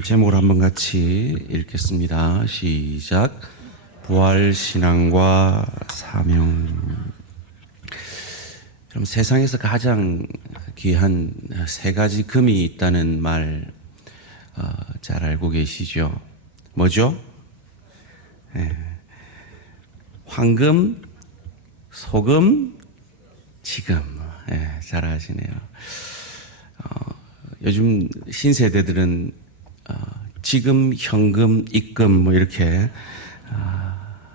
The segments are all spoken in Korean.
오늘 제목을 한번 같이 읽겠습니다. 시작. 부활 신앙과 사명. 그럼 세상에서 가장 귀한 세 가지 금이 있다는 말 잘 알고 계시죠? 뭐죠? 황금, 소금, 지금. 잘 아시네요. 요즘 신세대들은 지금, 현금, 입금 뭐 이렇게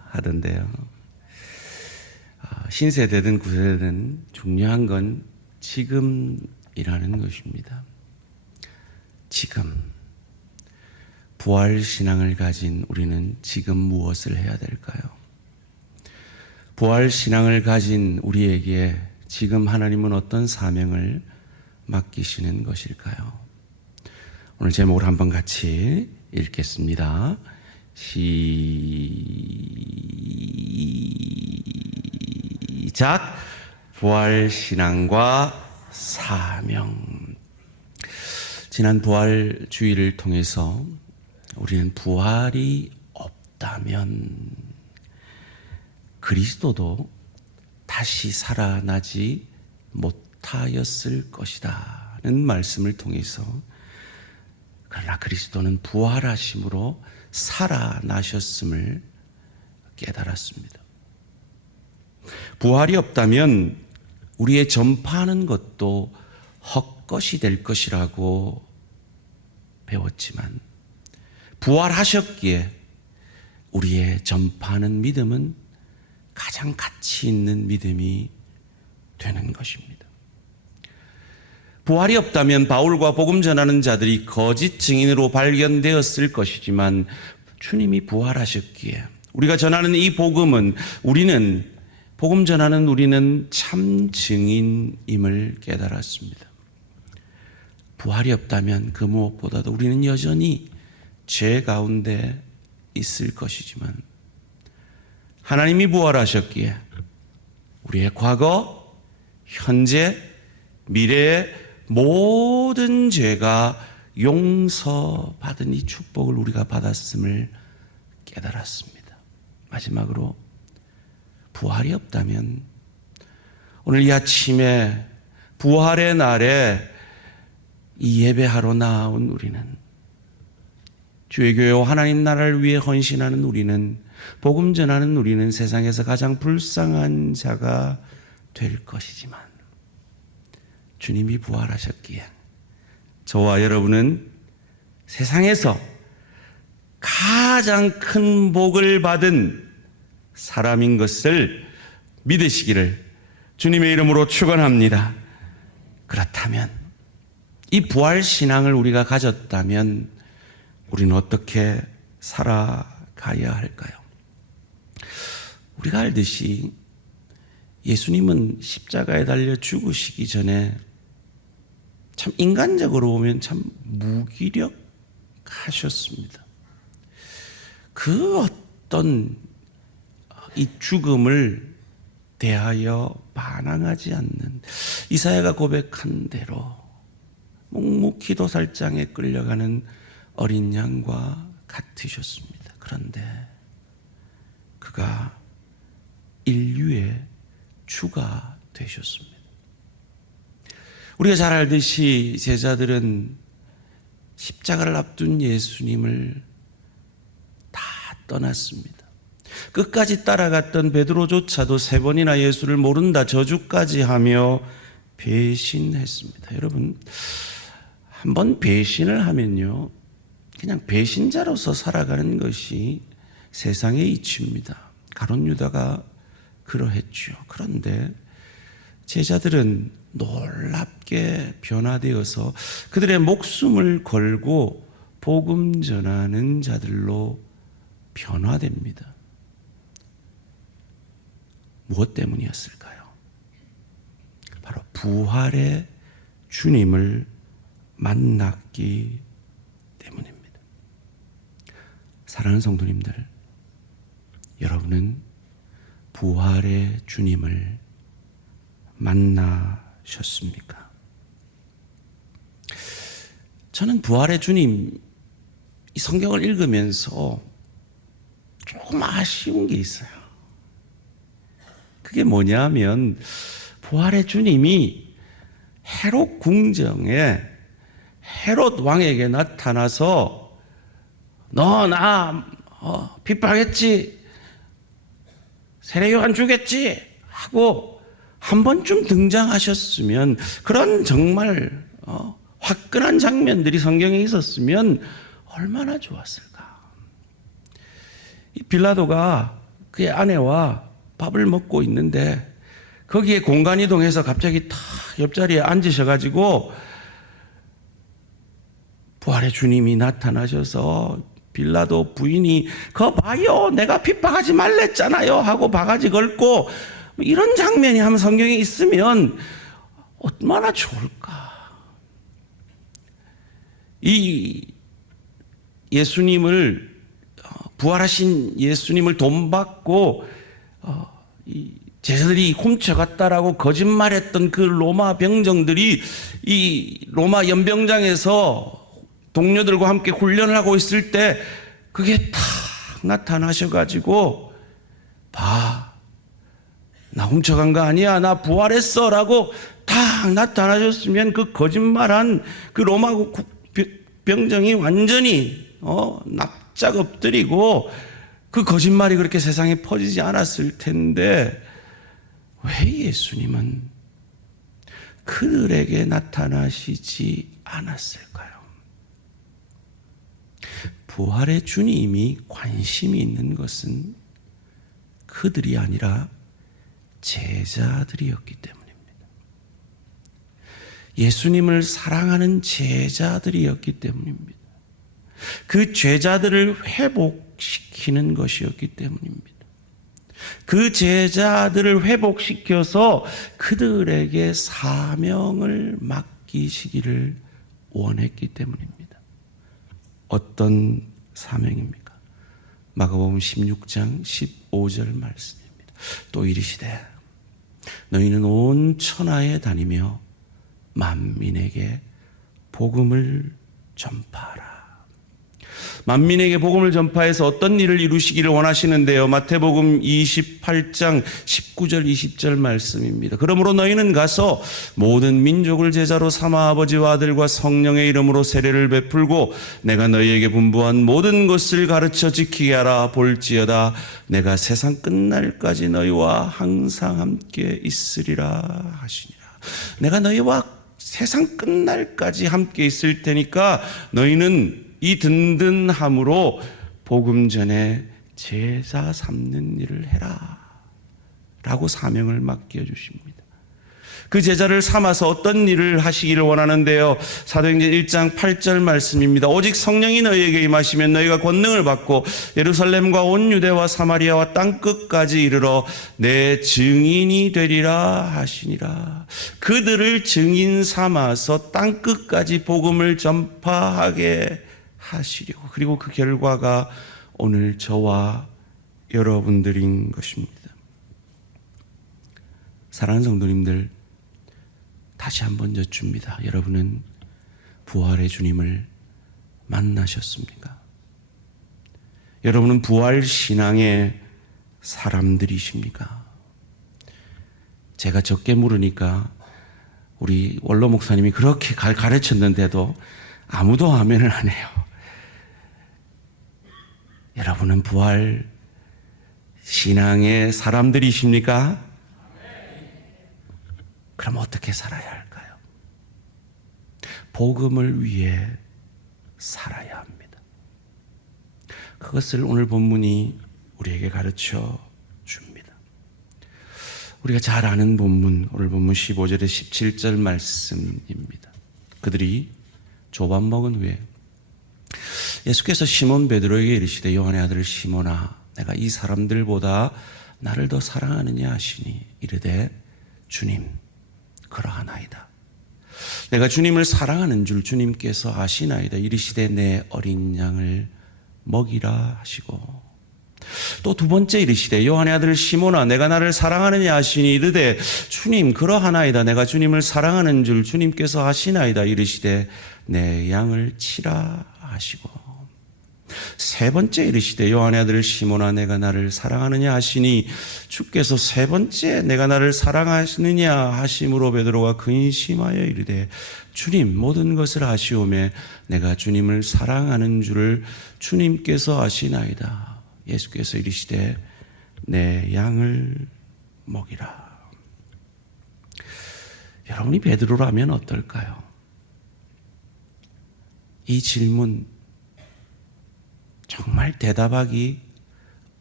하던데요. 신세대든 구세대든 중요한 건 지금이라는 것입니다. 지금. 부활 신앙을 가진 우리는 지금 무엇을 해야 될까요? 부활 신앙을 가진 우리에게 지금 하나님은 어떤 사명을 맡기시는 것일까요? 오늘 제목을 한번 같이 읽겠습니다. 시작. 부활 신앙과 사명. 지난 부활 주일을 통해서 우리는 부활이 없다면 그리스도도 다시 살아나지 못하였을 것이다는 말씀을 통해서, 그러나 그리스도는 부활하심으로 살아나셨음을 깨달았습니다. 부활이 없다면 우리의 전파하는 것도 헛것이 될 것이라고 배웠지만, 부활하셨기에 우리의 전파하는 믿음은 가장 가치 있는 믿음이 되는 것입니다. 부활이 없다면 바울과 복음 전하는 자들이 거짓 증인으로 발견되었을 것이지만, 주님이 부활하셨기에 우리가 전하는 이 복음은, 복음 전하는 우리는 참 증인임을 깨달았습니다. 부활이 없다면 그 무엇보다도 우리는 여전히 죄 가운데 있을 것이지만, 하나님이 부활하셨기에 우리의 과거, 현재, 미래의 모든 죄가 용서받은 이 축복을 우리가 받았음을 깨달았습니다. 마지막으로, 부활이 없다면 오늘 이 아침에 부활의 날에 이 예배하러 나온 우리는, 주의 교회와 하나님 나라를 위해 헌신하는 우리는, 복음 전하는 우리는 세상에서 가장 불쌍한 자가 될 것이지만, 주님이 부활하셨기에 저와 여러분은 세상에서 가장 큰 복을 받은 사람인 것을 믿으시기를 주님의 이름으로 축원합니다. 그렇다면, 이 부활 신앙을 우리가 가졌다면 우리는 어떻게 살아가야 할까요? 우리가 알듯이 예수님은 십자가에 달려 죽으시기 전에 참 인간적으로 보면 참 무기력하셨습니다. 그 어떤 이 죽음을 대하여 반항하지 않는, 이사야가 고백한 대로 묵묵히 도살장에 끌려가는 어린 양과 같으셨습니다. 그런데 그가 인류의 주가 되셨습니다. 우리가 잘 알듯이 제자들은 십자가를 앞둔 예수님을 다 떠났습니다. 끝까지 따라갔던 베드로조차도 3번이나 예수를 모른다 저주까지 하며 배신했습니다. 여러분, 한번 배신을 하면요, 그냥 배신자로서 살아가는 것이 세상의 이치입니다. 가룟 유다가 그러했죠. 그런데 제자들은 놀랍게 변화되어서 그들의 목숨을 걸고 복음 전하는 자들로 변화됩니다. 무엇 때문이었을까요? 바로 부활의 주님을 만났기 때문입니다. 사랑하는 성도님들, 여러분은 부활의 주님을 만나셨습니까? 저는 부활의 주님 이 성경을 읽으면서 조금 아쉬운 게 있어요. 그게 뭐냐면 부활의 주님이 헤롯 궁정에 헤롯 왕에게 나타나서 너 나 핍박했지, 세례요한 주겠지 하고 한 번쯤 등장하셨으면, 그런 정말 화끈한 장면들이 성경에 있었으면 얼마나 좋았을까. 이 빌라도가 그의 아내와 밥을 먹고 있는데 거기에 공간 이동해서 갑자기 탁 옆자리에 앉으셔가지고 부활의 주님이 나타나셔서 빌라도 부인이 그거 봐요, 내가 핍박하지 말랬잖아요 하고 바가지 걸고, 이런 장면이 한 성경에 있으면 얼마나 좋을까. 이 예수님을, 부활하신 예수님을 돈 받고 이 제자들이 훔쳐갔다라고 거짓말했던 그 로마 병정들이 이 로마 연병장에서 동료들과 함께 훈련을 하고 있을 때 그게 탁 나타나셔가지고 봐, 나 훔쳐간 거 아니야, 나 부활했어 라고 탁 나타나셨으면 그 거짓말한 그 로마 병정이 완전히 납작 엎드리고 그 거짓말이 그렇게 세상에 퍼지지 않았을 텐데, 왜 예수님은 그들에게 나타나시지 않았을까요? 부활의 주님이 관심이 있는 것은 그들이 아니라 제자들이었기 때문입니다. 예수님을 사랑하는 제자들이었기 때문입니다. 그 제자들을 회복시키는 것이었기 때문입니다. 그 제자들을 회복시켜서 그들에게 사명을 맡기시기를 원했기 때문입니다. 어떤 사명입니까? 마가복음 16장 15절 말씀입니다. 또 이르시되 너희는 온 천하에 다니며 만민에게 복음을 전파하라. 만민에게 복음을 전파해서 어떤 일을 이루시기를 원하시는데요? 마태복음 28장 19절 20절 말씀입니다. 그러므로 너희는 가서 모든 민족을 제자로 삼아 아버지와 아들과 성령의 이름으로 세례를 베풀고 내가 너희에게 분부한 모든 것을 가르쳐 지키게 하라. 볼지어다 내가 세상 끝날까지 너희와 항상 함께 있으리라 하시니라. 내가 너희와 세상 끝날까지 함께 있을 테니까 너희는 이 든든함으로 복음 전에 제자 삼는 일을 해라 라고 사명을 맡겨주십니다. 그 제자를 삼아서 어떤 일을 하시기를 원하는데요? 사도행전 1장 8절 말씀입니다. 오직 성령이 너희에게 임하시면 너희가 권능을 받고 예루살렘과 온 유대와 사마리아와 땅끝까지 이르러 내 증인이 되리라 하시니라. 그들을 증인 삼아서 땅끝까지 복음을 전파하게 하시려고. 그리고 그 결과가 오늘 저와 여러분들인 것입니다. 사랑하는 성도님들, 다시 한번 여쭙니다. 여러분은 부활의 주님을 만나셨습니까? 여러분은 부활 신앙의 사람들이십니까? 제가 적게 물으니까 우리 원로 목사님이 그렇게 가르쳤는데도 아무도 아멘을 안 해요. 여러분은 부활 신앙의 사람들이십니까? 그럼 어떻게 살아야 할까요? 복음을 위해 살아야 합니다. 그것을 오늘 본문이 우리에게 가르쳐 줍니다. 우리가 잘 아는 본문, 오늘 본문 15절에 17절 말씀입니다. 그들이 조밥 먹은 후에 예수께서 시몬 베드로에게 이르시되 요한의 아들 시몬아 내가 이 사람들보다 나를 더 사랑하느냐 하시니 이르되 주님 그러하나이다. 내가 주님을 사랑하는 줄 주님께서 아시나이다. 이르시되 내 어린 양을 먹이라 하시고 또 두 번째 이르시되 요한의 아들 시몬아 내가 나를 사랑하느냐 하시니 이르되 주님 그러하나이다. 내가 주님을 사랑하는 줄 주님께서 아시나이다. 이르시되 내 양을 치라 하시고 세 번째 이르시되 요한의 아들 시몬아 내가 나를 사랑하느냐 하시니 주께서 세 번째 내가 나를 사랑하시느냐 하심으로 베드로가 근심하여 이르되 주님 모든 것을 아시오매 내가 주님을 사랑하는 줄을 주님께서 아시나이다. 예수께서 이르시되 내 양을 먹이라. 여러분이 베드로라면 어떨까요? 이 질문 정말 대답하기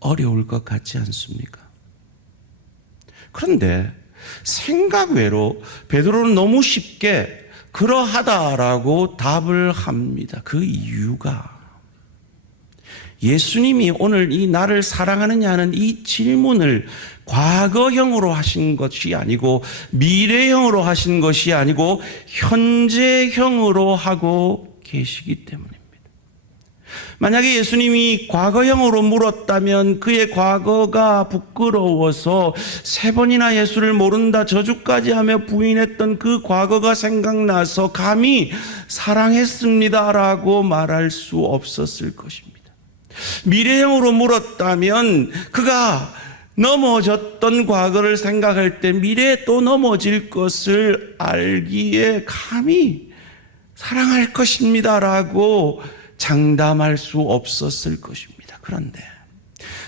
어려울 것 같지 않습니까? 그런데 생각 외로 베드로는 너무 쉽게 그러하다라고 답을 합니다. 그 이유가 예수님이 오늘 이 나를 사랑하느냐는 이 질문을 과거형으로 하신 것이 아니고 미래형으로 하신 것이 아니고 현재형으로 하고 계시기 때문입니다. 만약에 예수님이 과거형으로 물었다면 그의 과거가 부끄러워서 세 번이나 예수를 모른다 저주까지 하며 부인했던 그 과거가 생각나서 감히 사랑했습니다라고 말할 수 없었을 것입니다. 미래형으로 물었다면 그가 넘어졌던 과거를 생각할 때 미래에 또 넘어질 것을 알기에 감히 사랑할 것입니다라고 장담할 수 없었을 것입니다. 그런데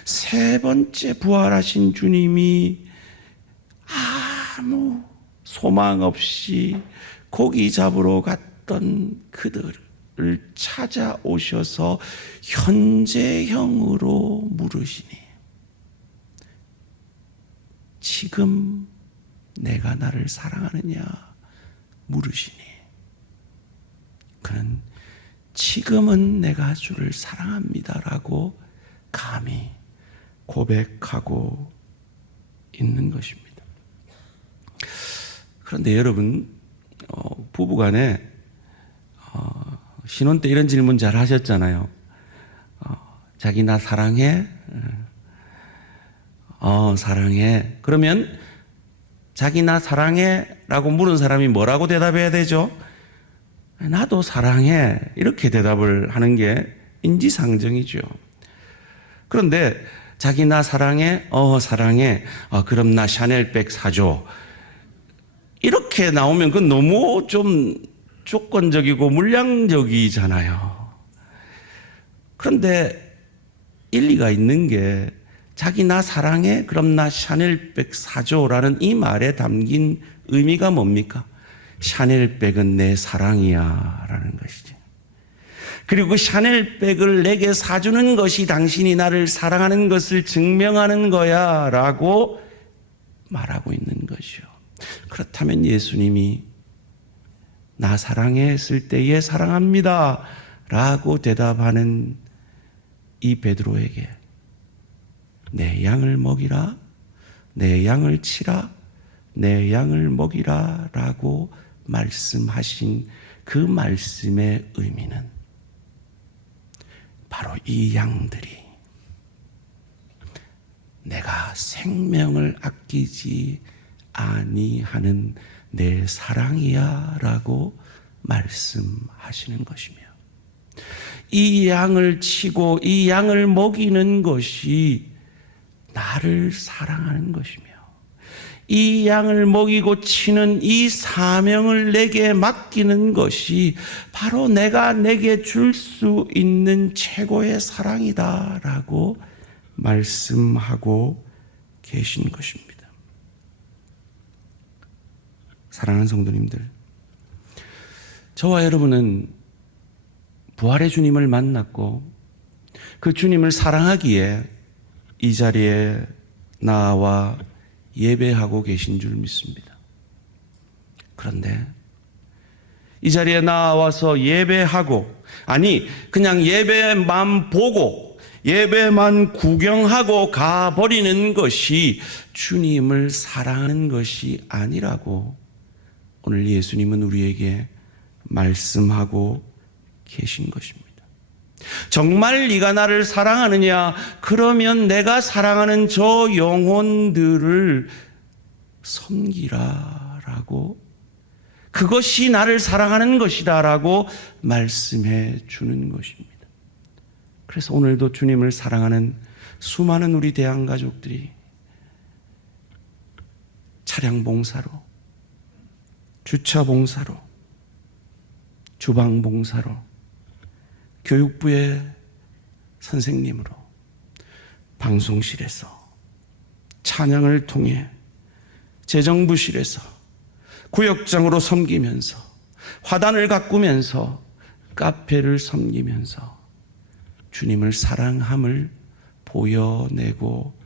세 번째 부활하신 주님이 아무 소망 없이 고기 잡으러 갔던 그들을 찾아오셔서 현재형으로 물으시니 지금 내가 나를 사랑하느냐 물으시니 그는 지금은 내가 주를 사랑합니다라고 감히 고백하고 있는 것입니다. 그런데 여러분 부부간에 신혼 때 이런 질문 잘 하셨잖아요. 자기 나 사랑해? 사랑해. 그러면 자기 나 사랑해? 라고 물은 사람이 뭐라고 대답해야 되죠? 나도 사랑해. 이렇게 대답을 하는 게 인지상정이죠. 그런데 자기 나 사랑해? 사랑해. 그럼 나 샤넬백 사줘. 이렇게 나오면 그건 너무 좀 조건적이고 물량적이잖아요. 그런데 일리가 있는 게 자기 나 사랑해? 그럼 나 샤넬백 사줘라는 이 말에 담긴 의미가 뭡니까? 샤넬백은 내 사랑이야 라는 것이지. 그리고 그 샤넬백을 내게 사주는 것이 당신이 나를 사랑하는 것을 증명하는 거야 라고 말하고 있는 것이요. 그렇다면 예수님이 나 사랑해 했을 때에 사랑합니다 라고 대답하는 이 베드로에게 내 양을 먹이라, 내 양을 치라, 내 양을 먹이라 라고 말씀하신 그 말씀의 의미는 바로 이 양들이 내가 생명을 아끼지 아니하는 내 사랑이야 라고 말씀하시는 것이며 이 양을 치고 이 양을 먹이는 것이 나를 사랑하는 것이며 이 양을 먹이고 치는 이 사명을 내게 맡기는 것이 바로 내가 내게 줄 수 있는 최고의 사랑이다 라고 말씀하고 계신 것입니다. 사랑하는 성도님들, 저와 여러분은 부활의 주님을 만났고 그 주님을 사랑하기에 이 자리에 나와 예배하고 계신 줄 믿습니다. 그런데 이 자리에 나와서 예배하고, 아니 그냥 예배만 보고 예배만 구경하고 가버리는 것이 주님을 사랑하는 것이 아니라고 오늘 예수님은 우리에게 말씀하고 계신 것입니다. 정말 네가 나를 사랑하느냐? 그러면 내가 사랑하는 저 영혼들을 섬기라라고, 그것이 나를 사랑하는 것이다라고 말씀해 주는 것입니다. 그래서 오늘도 주님을 사랑하는 수많은 우리 대한가족들이 차량 봉사로, 주차 봉사로, 주방 봉사로, 교육부의 선생님으로, 방송실에서, 찬양을 통해 재정부실에서 구역장으로 섬기면서, 화단을 가꾸면서, 카페를 섬기면서 주님을 사랑함을 보여내고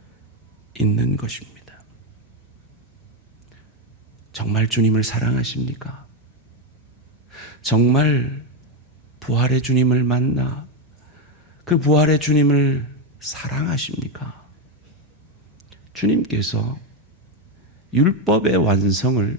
있는 것입니다. 정말 주님을 사랑하십니까? 정말 부활의 주님을 만나 그 부활의 주님을 사랑하십니까? 주님께서 율법의 완성을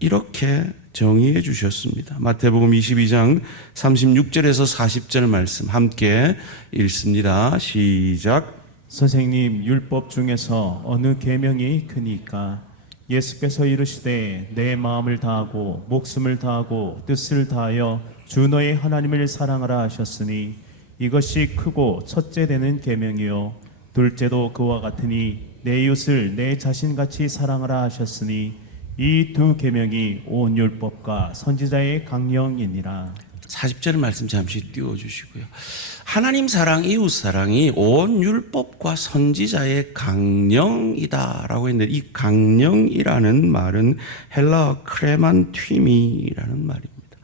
이렇게 정의해 주셨습니다. 마태복음 22장 36절에서 40절 말씀 함께 읽습니다. 시작. 선생님, 율법 중에서 어느 계명이 크니까? 예수께서 이르시되 내 마음을 다하고 목숨을 다하고 뜻을 다하여 주 너의 하나님을 사랑하라 하셨으니 이것이 크고 첫째 되는 계명이요 둘째도 그와 같으니 내 이웃을 내 자신같이 사랑하라 하셨으니 이 두 계명이 온 율법과 선지자의 강령이니라. 40절 말씀 잠시 띄워주시고요. 하나님 사랑, 이웃 사랑이 온 율법과 선지자의 강령이다라고 했는데, 이 강령이라는 말은 헬라어 크레만튀미라는 말입니다.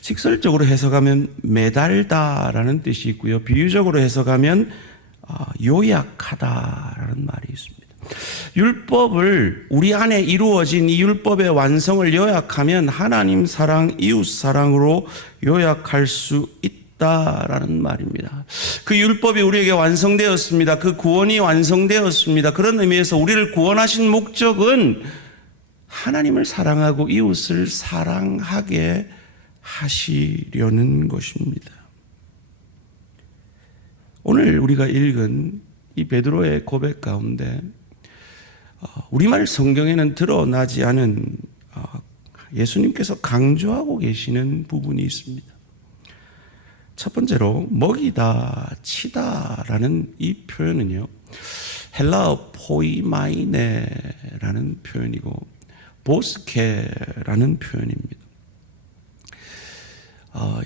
직설적으로 해석하면 매달다라는 뜻이 있고요. 비유적으로 해석하면 요약하다라는 말이 있습니다. 율법을, 우리 안에 이루어진 이 율법의 완성을 요약하면 하나님 사랑, 이웃 사랑으로 요약할 수 있다라는 말입니다. 그 율법이 우리에게 완성되었습니다. 그 구원이 완성되었습니다. 그런 의미에서 우리를 구원하신 목적은 하나님을 사랑하고 이웃을 사랑하게 하시려는 것입니다. 오늘 우리가 읽은 이 베드로의 고백 가운데 우리말 성경에는 드러나지 않은 예수님께서 강조하고 계시는 부분이 있습니다. 첫 번째로 먹이다, 치다라는 이 표현은요, 헬라어 포이마이네라는 표현이고 보스케라는 표현입니다.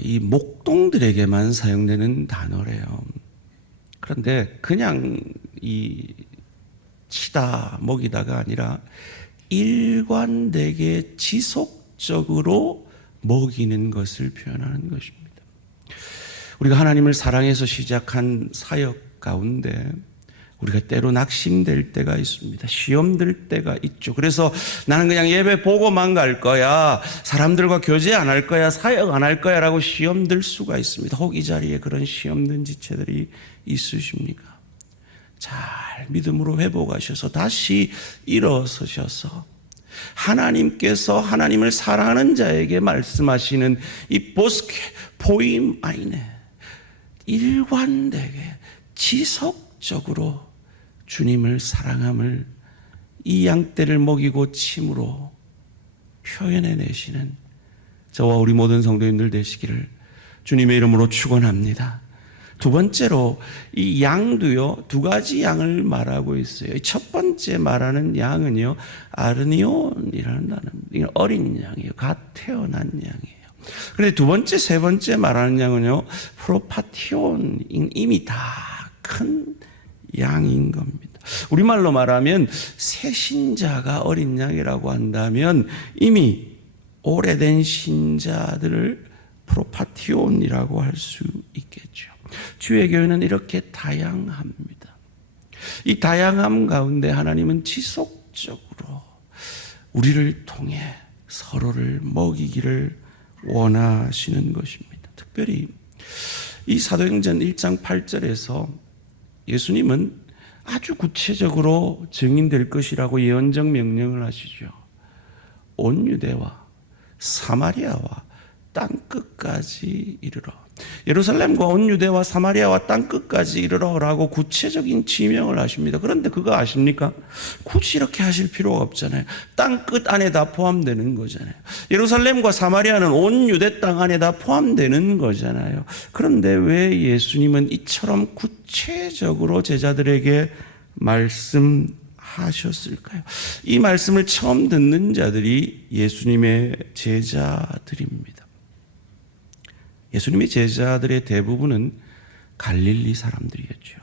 이 목동들에게만 사용되는 단어래요. 그런데 그냥 이 치다, 먹이다가 아니라 일관되게 지속적으로 먹이는 것을 표현하는 것입니다. 우리가 하나님을 사랑해서 시작한 사역 가운데 우리가 때로 낙심될 때가 있습니다. 시험 들 때가 있죠. 그래서 나는 그냥 예배 보고만 갈 거야, 사람들과 교제 안 할 거야, 사역 안 할 거야 라고 시험 들 수가 있습니다. 혹 이 자리에 그런 시험 든 지체들이 있으십니까? 잘 믿음으로 회복하셔서 다시 일어서셔서 하나님께서 하나님을 사랑하는 자에게 말씀하시는 이 보스케 포이마이네, 일관되게 지속적으로 주님을 사랑함을 이 양떼를 먹이고 침으로 표현해내시는 저와 우리 모든 성도님들 되시기를 주님의 이름으로 축원합니다. 두 번째로 이 양도요, 두 가지 양을 말하고 있어요. 첫 번째 말하는 양은요, 아르니온이라는 단어입니다. 어린 양이에요. 갓 태어난 양이에요. 그런데 두 번째, 세 번째 말하는 양은요, 프로파티온, 이미 다 큰 양인 겁니다. 우리말로 말하면 새 신자가 어린 양이라고 한다면 이미 오래된 신자들을 프로파티온이라고 할 수 있겠죠. 주의 교회는 이렇게 다양합니다. 이 다양함 가운데 하나님은 지속적으로 우리를 통해 서로를 먹이기를 원하시는 것입니다. 특별히 이 사도행전 1장 8절에서 예수님은 아주 구체적으로 증인될 것이라고 예언적 명령을 하시죠. 온 유대와 사마리아와 땅끝까지 이르러 예루살렘과 온 유대와 사마리아와 땅끝까지 이르러라고 구체적인 지명을 하십니다. 그런데 그거 아십니까? 굳이 이렇게 하실 필요가 없잖아요. 땅끝 안에 다 포함되는 거잖아요. 예루살렘과 사마리아는 온 유대 땅 안에 다 포함되는 거잖아요. 그런데 왜 예수님은 이처럼 구체적으로 제자들에게 말씀하셨을까요? 이 말씀을 처음 듣는 자들이 예수님의 제자들입니다. 예수님의 제자들의 대부분은 갈릴리 사람들이었죠.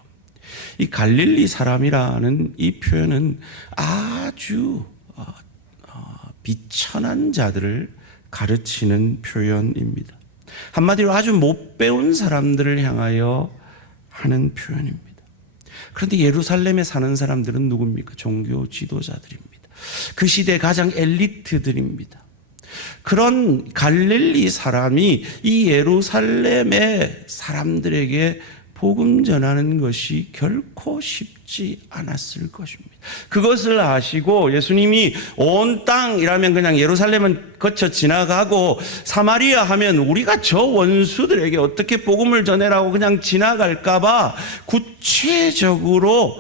이 갈릴리 사람이라는 이 표현은 아주 비천한 자들을 가르치는 표현입니다. 한마디로 아주 못 배운 사람들을 향하여 하는 표현입니다. 그런데 예루살렘에 사는 사람들은 누굽니까? 종교 지도자들입니다. 그 시대 가장 엘리트들입니다. 그런 갈릴리 사람이 이 예루살렘의 사람들에게 복음 전하는 것이 결코 쉽지 않았을 것입니다. 그것을 아시고 예수님이 온 땅이라면 그냥 예루살렘은 거쳐 지나가고 사마리아 하면 우리가 저 원수들에게 어떻게 복음을 전해라고 그냥 지나갈까봐 구체적으로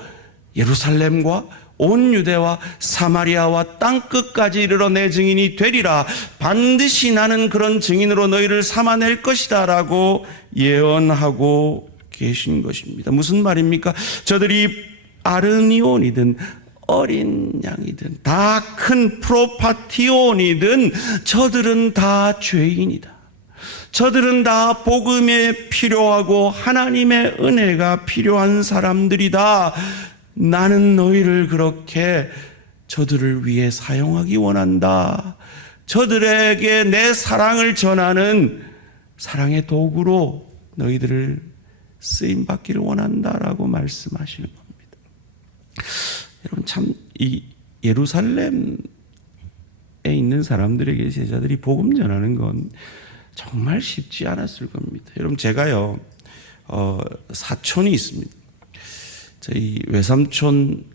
예루살렘과 온 유대와 사마리아와 땅끝까지 이르러 내 증인이 되리라. 반드시 나는 그런 증인으로 너희를 삼아낼 것이다 라고 예언하고 계신 것입니다. 무슨 말입니까? 저들이 아르니온이든 어린 양이든 다 큰 프로파티온이든 저들은 다 죄인이다. 저들은 다 복음에 필요하고 하나님의 은혜가 필요한 사람들이다. 나는 너희를 그렇게 저들을 위해 사용하기 원한다. 저들에게 내 사랑을 전하는 사랑의 도구로 너희들을 쓰임받기를 원한다라고 말씀하시는 겁니다. 여러분 참 이 예루살렘에 있는 사람들에게 제자들이 복음 전하는 건 정말 쉽지 않았을 겁니다. 여러분 제가요 사촌이 있습니다. 저희 외삼촌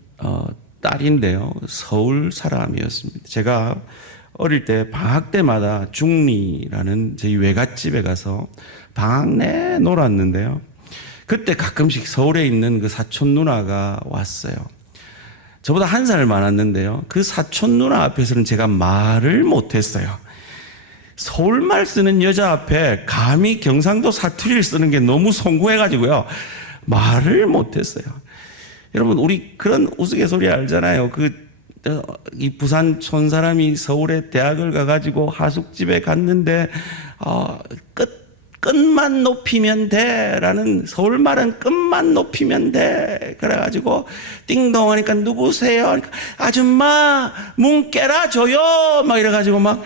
딸인데요. 서울 사람이었습니다. 제가 어릴 때 방학 때마다 중리라는 저희 외갓집에 가서 방학 내 놀았는데요. 그때 가끔씩 서울에 있는 그 사촌 누나가 왔어요. 저보다 한 살 많았는데요. 그 사촌 누나 앞에서는 제가 말을 못했어요. 서울말 쓰는 여자 앞에 감히 경상도 사투리를 쓰는 게 너무 송구해가지고요. 말을 못했어요. 여러분 우리 그런 우스갯소리 알잖아요. 이 부산 촌 사람이 서울에 대학을 가가지고 하숙집에 갔는데 끝만 높이면 돼라는 서울말은 끝만 높이면 돼. 그래가지고 띵동 하니까 누구세요? 그러니까 아줌마 문 깨라줘요. 막 이래가지고 막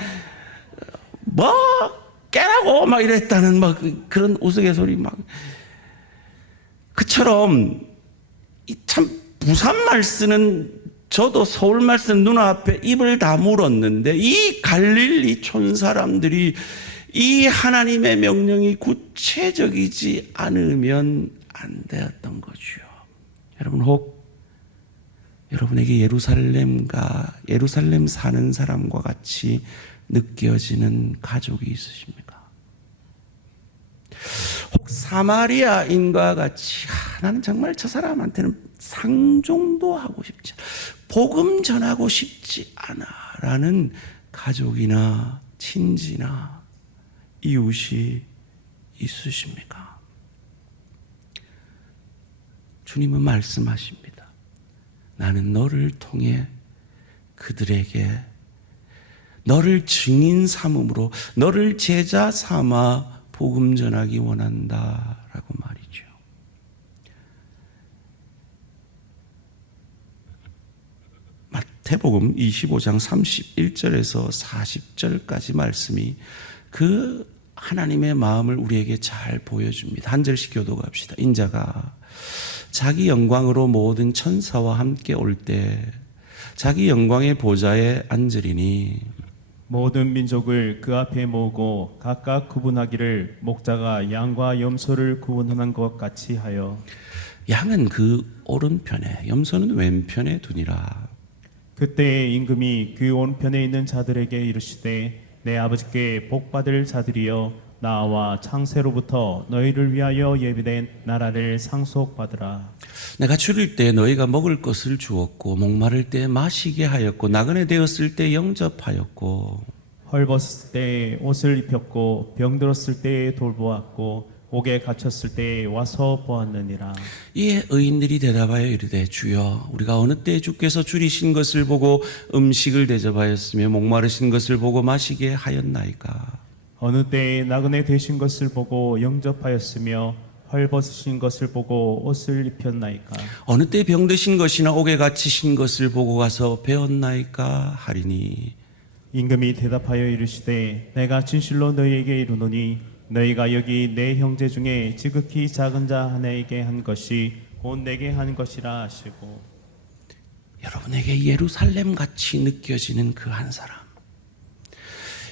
뭐 깨라고 막 이랬다는 막 그런 우스갯소리 막 그처럼 참 부산말 쓰는 저도 서울말 쓰는 누나 앞에 입을 다물었는데 이 갈릴리 촌 사람들이 이 하나님의 명령이 구체적이지 않으면 안 되었던 거죠. 여러분 혹 여러분에게 예루살렘 사는 사람과 같이 느껴지는 가족이 있으십니까? 혹 사마리아인과 같이 나는 정말 저 사람한테는 상종도 하고 싶지 않아, 복음 전하고 싶지 않아 라는 가족이나 친지나 이웃이 있으십니까? 주님은 말씀하십니다. 나는 너를 통해 그들에게 너를 증인 삼음으로 너를 제자 삼아 복음 전하기 원한다라고 말이죠. 마태복음 25장 31절에서 40절까지 말씀이 그 하나님의 마음을 우리에게 잘 보여줍니다. 한 절씩 교독합시다. 인자가 자기 영광으로 모든 천사와 함께 올 때 자기 영광의 보좌에 앉으리니 모든 민족을 그 앞에 모으고 각각 구분하기를 목자가 양과 염소를 구분하는 것 같이 하여 양은 그 오른편에 염소는 왼편에 두니라. 그때의 임금이 그 오른편에 있는 자들에게 이르시되 내 아버지께 복받을 자들이여 나와 창세로부터 너희를 위하여 예비된 나라를 상속받으라. 내가 줄일 때 너희가 먹을 것을 주었고 목마를 때 마시게 하였고 나그네 되었을 때 영접하였고 헐벗을 때 옷을 입혔고 병들었을 때 돌보았고 옥에 갇혔을 때 와서 보았느니라. 이에 의인들이 대답하여 이르되 주여 우리가 어느 때 주께서 줄이신 것을 보고 음식을 대접하였으며 목마르신 것을 보고 마시게 하였나이까. 어느 때에 나그네 되신 것을 보고 영접하였으며 헐벗으신 것을 보고 옷을 입혔나이까. 어느 때 병드신 것이나 옥에 갇히신 것을 보고 가서 배웠나이까 하리니. 임금이 대답하여 이르시되 내가 진실로 너희에게 이르노니 너희가 여기 내 형제 중에 지극히 작은 자 하나에게 한 것이 곧 내게 한 것이라 하시고. 여러분에게 예루살렘 같이 느껴지는 그 한 사람,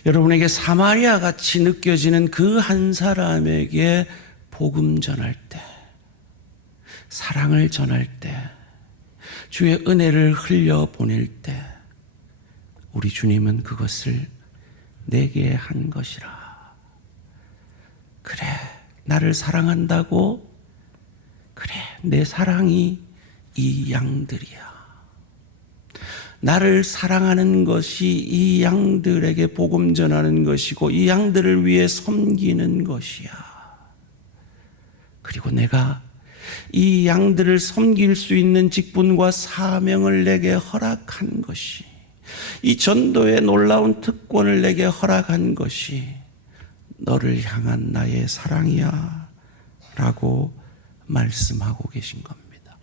여러분에게 사마리아 같이 느껴지는 그 한 사람에게 복음 전할 때, 사랑을 전할 때, 주의 은혜를 흘려 보낼 때 우리 주님은 그것을 내게 한 것이라. 그래, 나를 사랑한다고? 그래, 내 사랑이 이 양들이야. 나를 사랑하는 것이 이 양들에게 복음 전하는 것이고 이 양들을 위해 섬기는 것이야. 그리고 내가 이 양들을 섬길 수 있는 직분과 사명을 내게 허락한 것이, 이 전도의 놀라운 특권을 내게 허락한 것이 너를 향한 나의 사랑이야 라고 말씀하고 계신 겁니다.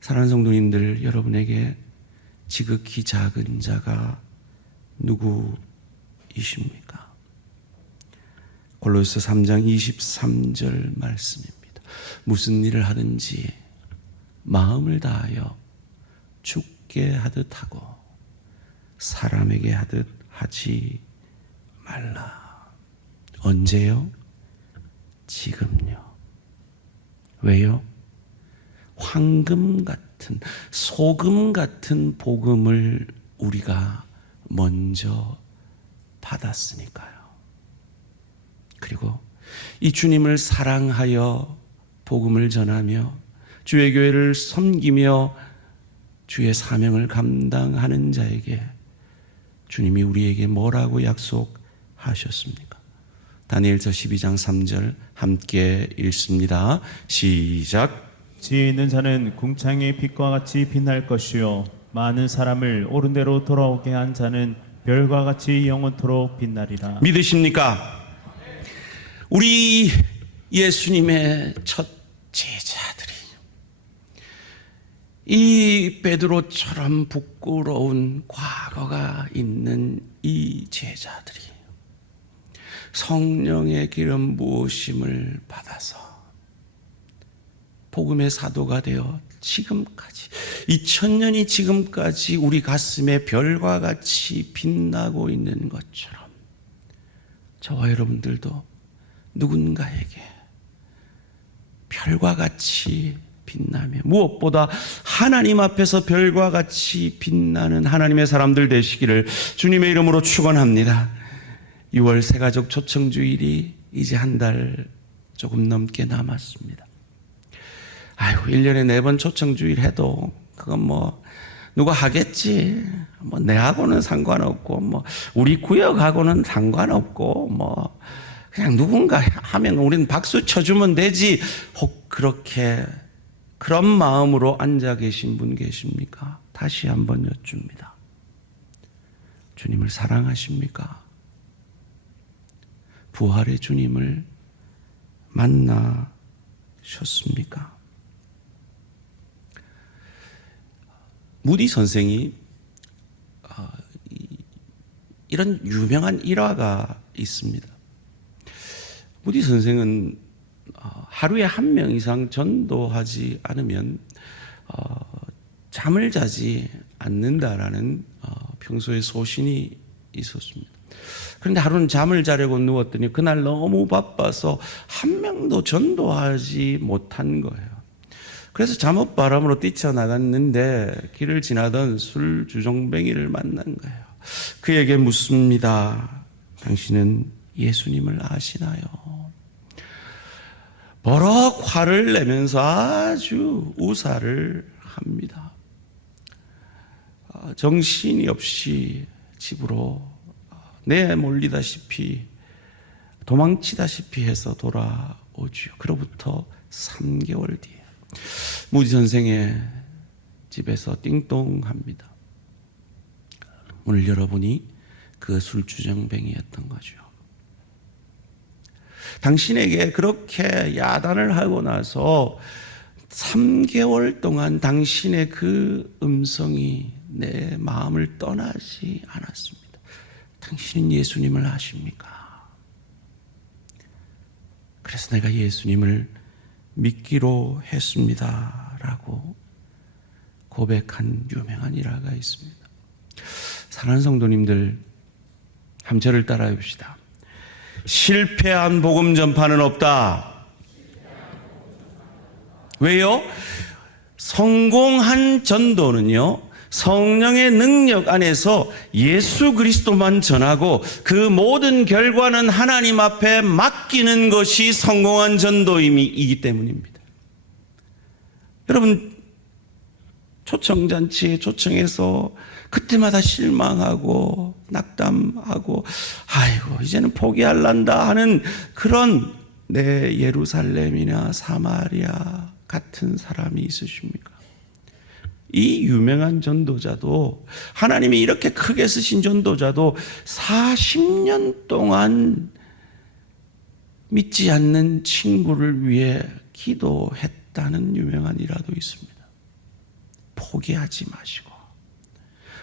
사랑하는 성도님들, 여러분에게 지극히 작은 자가 누구이십니까? 골로새 3장 23절 말씀입니다. 무슨 일을 하든지 마음을 다하여 주께 하듯 하고 사람에게 하듯 하지 말라. 언제요? 지금요. 왜요? 황금 같은, 소금 같은 복음을 우리가 먼저 받았으니까요. 그리고 이 주님을 사랑하여 복음을 전하며 주의 교회를 섬기며 주의 사명을 감당하는 자에게 주님이 우리에게 뭐라고 약속하셨습니까? 다니엘서 12장 3절 함께 읽습니다. 시작. 지혜 있는 자는 궁창의 빛과 같이 빛날 것이요 많은 사람을 옳은 대로 돌아오게 한 자는 별과 같이 영원토록 빛나리라. 믿으십니까? 우리 예수님의 첫 제자들이 이 베드로처럼 부끄러운 과거가 있는 이 제자들이 성령의 기름 부으심을 받아서 복음의 사도가 되어 지금까지 2000년이 지금까지 우리 가슴에 별과 같이 빛나고 있는 것처럼 저와 여러분들도 누군가에게 별과 같이 빛나며 무엇보다 하나님 앞에서 별과 같이 빛나는 하나님의 사람들 되시기를 주님의 이름으로 축원합니다. 6월 새가족 초청주일이 이제 한 달 조금 넘게 남았습니다. 아이고, 1년에 4번 초청주일 해도 그건 뭐 누가 하겠지. 뭐 내하고는 상관없고 뭐 우리 구역하고는 상관없고 뭐 그냥 누군가 하면 우리는 박수 쳐주면 되지. 혹 그렇게 그런 마음으로 앉아 계신 분 계십니까? 다시 한번 여쭙니다. 주님을 사랑하십니까? 부활의 주님을 만나셨습니까? 무디 선생이 이런 유명한 일화가 있습니다. 무디 선생은 하루에 1명 이상 전도하지 않으면 잠을 자지 않는다라는 평소에 소신이 있었습니다. 그런데 하루는 잠을 자려고 누웠더니 그날 너무 바빠서 1명도 전도하지 못한 거예요. 그래서 잠옷바람으로 뛰쳐나갔는데 길을 지나던 술 주정뱅이를 만난 거예요. 그에게 묻습니다. 당신은 예수님을 아시나요? 버럭 화를 내면서 아주 우사를 합니다. 정신이 없이 집으로 내몰리다시피 도망치다시피 해서 돌아오지요. 그로부터 3개월 뒤에 무디 선생의 집에서 띵동합니다. 문을 열어보니 그 술주정뱅이였던 거죠. 당신에게 그렇게 야단을 하고 나서 3개월 동안 당신의 그 음성이 내 마음을 떠나지 않았습니다. 당신은 예수님을 아십니까? 그래서 내가 예수님을 믿기로 했습니다 라고 고백한 유명한 일화가 있습니다. 사랑하는 성도님들, 함저를 따라해 봅시다. 실패한 복음 전파는 없다. 왜요? 성공한 전도는요, 성령의 능력 안에서 예수 그리스도만 전하고 그 모든 결과는 하나님 앞에 맡기는 것이 성공한 전도이기 때문입니다. 여러분, 초청잔치에 초청해서 그때마다 실망하고 낙담하고 아이고 이제는 포기할란다 하는 그런 내 예루살렘이나 사마리아 같은 사람이 있으십니까? 이 유명한 전도자도, 하나님이 이렇게 크게 쓰신 전도자도 40년 동안 믿지 않는 친구를 위해 기도했다는 유명한 일화도 있습니다. 포기하지 마시고,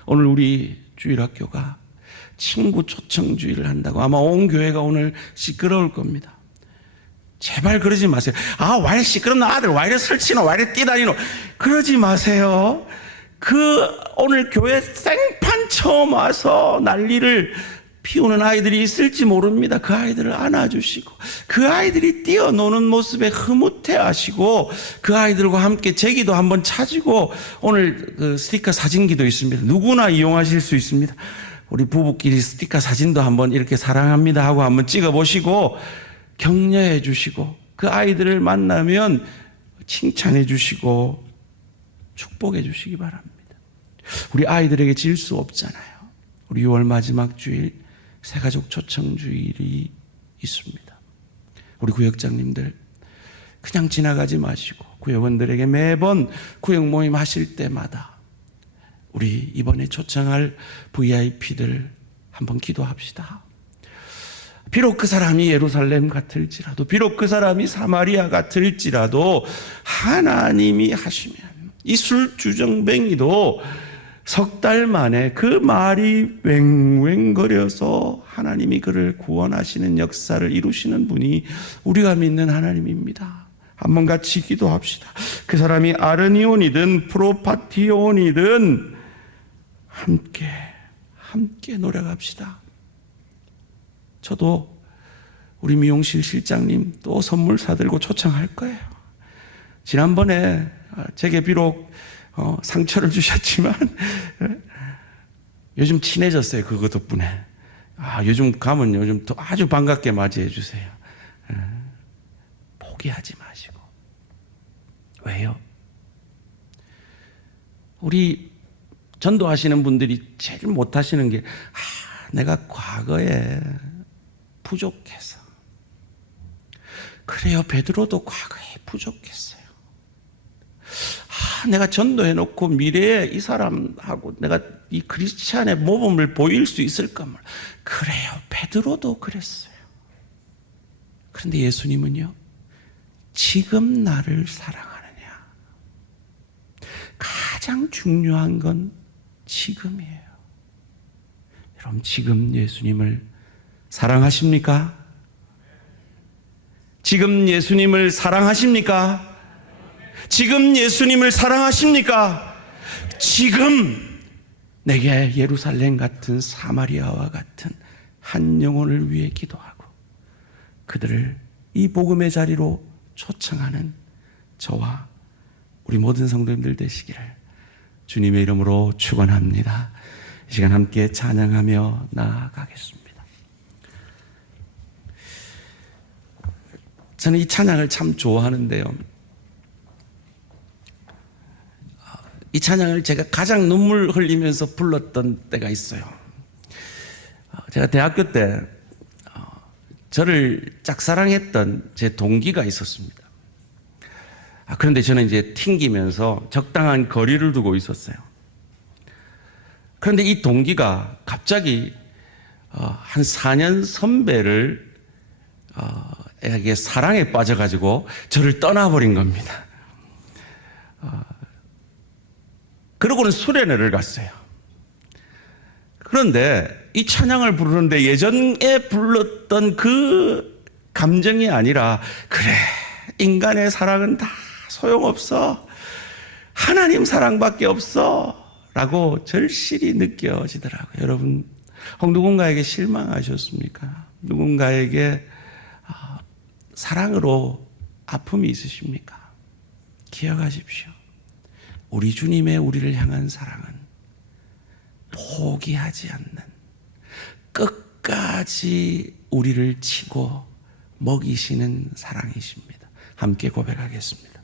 오늘 우리 주일학교가 친구 초청 주일을 한다고 아마 온 교회가 오늘 시끄러울 겁니다. 제발 그러지 마세요. 아, 와 이래 시끄럽나, 아들 와 이래 설치노, 와 이래 뛰다니노, 그러지 마세요. 오늘 교회 생판 처음 와서 난리를 피우는 아이들이 있을지 모릅니다. 그 아이들을 안아주시고, 그 아이들이 뛰어노는 모습에 흐뭇해 하시고, 그 아이들과 함께 제기도 한번 찾고, 오늘 그 스티커 사진기도 있습니다. 누구나 이용하실 수 있습니다. 우리 부부끼리 스티커 사진도 한번 이렇게 사랑합니다 하고 한번 찍어보시고, 격려해 주시고, 그 아이들을 만나면 칭찬해 주시고 축복해 주시기 바랍니다. 우리 아이들에게 질 수 없잖아요. 우리 6월 마지막 주일 새가족 초청 주일이 있습니다. 우리 구역장님들 그냥 지나가지 마시고 구역원들에게 매번 구역 모임 하실 때마다 우리 이번에 초청할 VIP들 한번 기도합시다. 비록 그 사람이 예루살렘 같을지라도, 비록 그 사람이 사마리아 같을지라도 하나님이 하시면 이 술주정뱅이도 석 달 만에 그 말이 웽웽거려서 하나님이 그를 구원하시는 역사를 이루시는 분이 우리가 믿는 하나님입니다. 한번 같이 기도합시다. 그 사람이 아르니온이든 프로파티온이든 함께 노력합시다. 저도 우리 미용실 실장님 또 선물 사들고 초청할 거예요. 지난번에 제게 비록 상처를 주셨지만 요즘 친해졌어요. 그거 덕분에. 요즘 가면 요즘 또 아주 반갑게 맞이해 주세요. 포기하지 마시고. 왜요? 우리 전도하시는 분들이 제일 못하시는 게 내가 과거에 부족해서. 그래요. 베드로도 과거에 부족했어요. 내가 전도해놓고 미래에 이 사람하고 내가 이 크리스찬의 모범을 보일 수 있을까? 그래요. 베드로도 그랬어요. 그런데 예수님은요, 지금 나를 사랑하느냐. 가장 중요한 건 지금이에요. 여러분, 지금 예수님을 사랑하십니까? 지금 예수님을 사랑하십니까? 지금 예수님을 사랑하십니까? 지금 내게 예루살렘 같은 사마리아와 같은 한 영혼을 위해 기도하고 그들을 이 복음의 자리로 초청하는 저와 우리 모든 성도님들 되시기를 주님의 이름으로 축원합니다. 이 시간 함께 찬양하며 나아가겠습니다. 저는 이 찬양을 참 좋아하는데요. 이 찬양을 제가 가장 눈물 흘리면서 불렀던 때가 있어요. 제가 대학교 때 저를 짝사랑했던 제 동기가 있었습니다. 그런데 저는 이제 튕기면서 적당한 거리를 두고 있었어요. 그런데 이 동기가 갑자기 한 4년 선배를 에게 사랑에 빠져가지고 저를 떠나버린 겁니다. 그러고는 수련회를 갔어요. 그런데 이 찬양을 부르는데 예전에 불렀던 그 감정이 아니라, 그래, 인간의 사랑은 다 소용없어, 하나님 사랑밖에 없어 라고 절실히 느껴지더라고요. 여러분, 혹 누군가에게 실망하셨습니까? 누군가에게 사랑으로 아픔이 있으십니까? 기억하십시오. 우리 주님의 우리를 향한 사랑은 포기하지 않는, 끝까지 우리를 치고 먹이시는 사랑이십니다. 함께 고백하겠습니다.